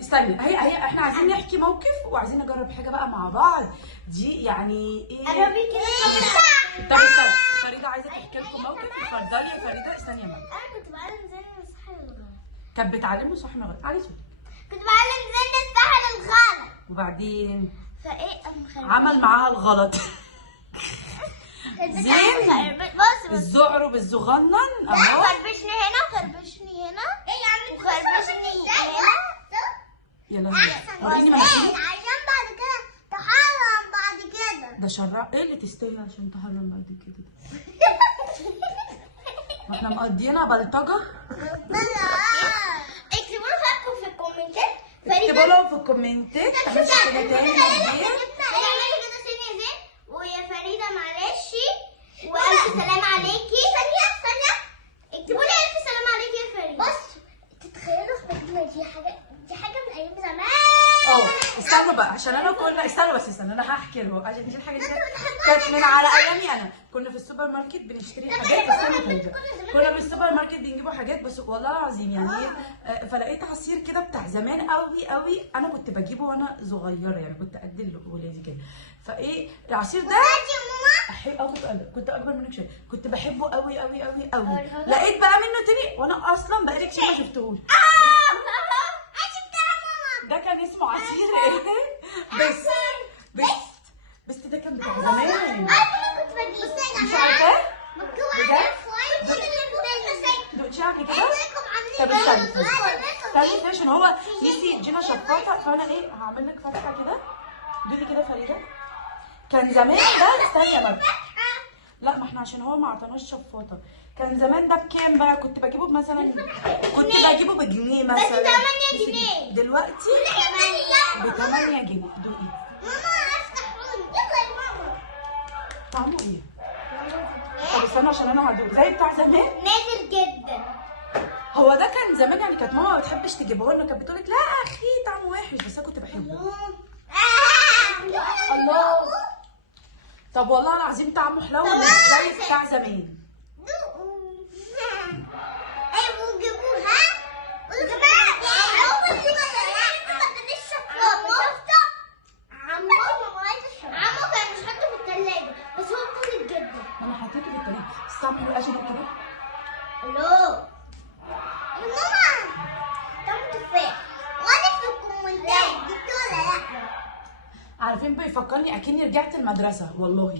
استني، هي احنا عايزين نحكي موقف وعايزين نجرب حاجه بقى مع بعض. دي يعني ايه؟ انا بيكي. طب استنى، فريده عايزه تحكي لكم موقف. اتفضلي يا فريده. استني يا ماما. انا كنت بعلم ازاي نصحى الغلط. كانت بتعلمه صح من غلط. علي صوتك. كنت بعلم ازاي نصحى الغلط. وبعدين فايه عمل معاها الغلط. زين. بص الزعر بالزغنن اهو. خربشني هنا وخربشني هنا. ايه يا عم وخربشني هنا. يا لهوي، وريني مناخيرك. عشان بعد كده تحرم بعد كده. ده شرع ايه اللي تستاهل عشان تحرم بعد كده؟ ما احنا مقضينا بلطجه. اكتبوا له فاكم في الكومنتات. اكتبوا لهم في الكومنتات. تعملش كده تاني مبدئيا. ويا فريده معلش والف سلام عليكي. ثانيه اكتبوا لي الف سلام عليكي يا فريده. بص تتخيلوا دي حاجه من ايام زمان. استنوا بقى عشان انا كنا استنوا انا هحكي لهم عشان دي الحاجه دي كانت من على ايامي انا. كنا في السوبر ماركت بنشتري حاجات. كنا في السوبر ماركت بنجيبوا حاجات بس والله العظيم يعني ايه. فلقيت عصير كده بتاع زمان قوي. انا كنت بجيبه وانا صغيره يعني كنت قد ولادي كده. فايه العصير ده كنت اكبر منك شويه. كنت بحبه قوي. لقيت بقى منه تاني وانا اصلا بقالي كتير ما شفتهوش. ده كان اسمه عصير ايه ده؟ بس ده كان بتاع زمان. مش عارفاه؟ دقتيه قبل كده؟ طب استني عشان هو نسي جينا شفاطه. فانا ايه هعمل لك فتحه كده. دوقي كده فريده. كان زمان ده. استني يا مرة. لا ما احنا عشان هو ما عطاناش شفاطه. كان زمان ده بكام بقى؟ كنت بجيبه مثلا بجنيه مثلا. بس 8 جنيه. دلوقتي ب 8 جنيه. دوقي. ماما افتح يلا يا ماما. طعمه ايه؟ طب استنى عشان انا هدوق زي بتاع زمان. نادر جدا. هو ده كان زمان يعني كانت ماما ما بتحبش تجيبه لنا. كانت بتقول لك لا اخي طعمه وحش بس انا كنت بحبه. الله. طب والله العظيم طعمه حلو مش زي بتاع زمان. انا حطيته في التلاجة. استنى بقى عشان كده. الو يا ماما طعم تفاح. وانا في الكومنتات جبت ولا لا؟ عارفين بيفكرني اكني رجعت المدرسه والله.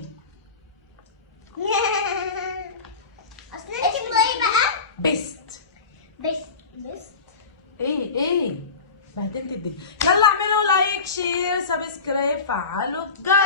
اصل انت ايه بقى؟ بيست. ايه بهدلت الدنيا. يلا اعملوا لايك شير سبسكرايب فعلوا الجرس.